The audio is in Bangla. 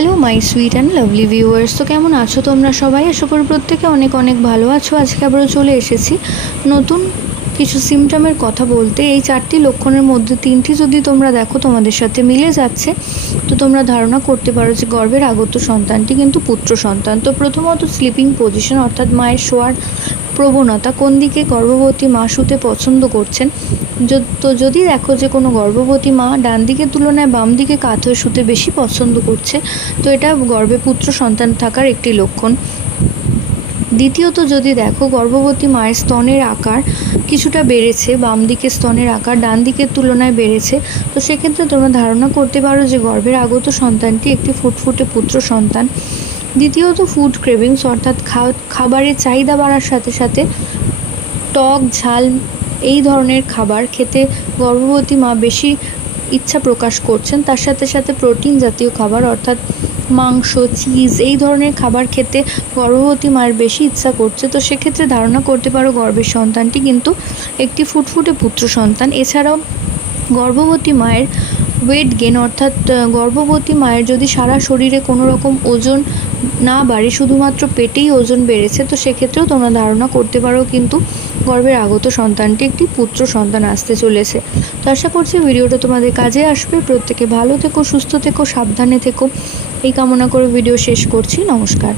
Hello my sweet and lovely viewers তো কেমন আছো তোমরা সবাই? আশা করি প্রত্যেকে অনেক অনেক ভালো আছো। আজকে আবারও চলে এসেছি নতুন কিছু সিমটমের কথা বলতে। এই চারটি লক্ষণের মধ্যে তিনটি যদি তোমরা দেখো, তোমাদের সাথে মিলে যাচ্ছে। তো তোমরা ধারণা করতে পারো যে গর্ভের আগত সন্তানটি কিন্তু পুত্র সন্তান। তো প্রথমত স্লিপিং পজিশন অর্থাৎ মায়ের শোয়ার প্রবণতা কোন দিকে গর্ভবতী মা শুতে পছন্দ করছেন? তো যদি দেখো যে কোনো গর্ভবতী মা ডান দিকের তুলনায় বাম দিকে কাত হয়ে শুতে বেশি পছন্দ করছে, তো এটা গর্ভে পুত্র সন্তান থাকার একটি লক্ষণ। দ্বিতীয়ত যদি দেখো গর্ভবতী মায়ের স্তনের আকার কিছুটা বেড়েছে, বাম দিকে স্তনের আকার ডান দিকের তুলনায় বেড়েছে, তো সেক্ষেত্রে তোমরা ধারণা করতে পারো যে গর্ভের আগত সন্তানটি একটি ফুটফুটে পুত্র সন্তান। দ্বিতীয়ত ফুড ক্রেভিংস অর্থাৎ খাবারের চাহিদা বাড়ার সাথে সাথে টক, ঝাল এই ধরনের খাবার খেতে গর্ভবতী মা বেশি ইচ্ছা প্রকাশ করছেন। তার সাথে সাথে প্রোটিন জাতীয় খাবার, অর্থাৎ মাংস চিজ এই ধরনের খাবার খেতে গর্ভবতী মায়ের বেশি ইচ্ছা করছে। তো সেক্ষেত্রে ধারণা করতে পারো গর্ভের সন্তানটি কিন্তু একটি ফুটফুটে পুত্র সন্তান। এছাড়াও গর্ভবতী মায়ের ওয়েট গেন অর্থাৎ গর্ভবতী মায়ের যদি সারা শরীরে কোনো রকম ওজন না বাড়ি শুধুমাত্র পেটেই ওজন বেড়েছে, তো সেক্ষেত্রেও তোমরা ধারণা করতে পারো কিন্তু গর্ভের আগত সন্তানটি একটি পুত্র সন্তান আসতে চলেছে। তো আশা করছি ভিডিওটা তোমাদের কাজে আসবে। প্রত্যেকে ভালো থেকো, সুস্থ থেকো, সাবধানে থেকো। এই কামনা করে ভিডিও শেষ করছি। নমস্কার।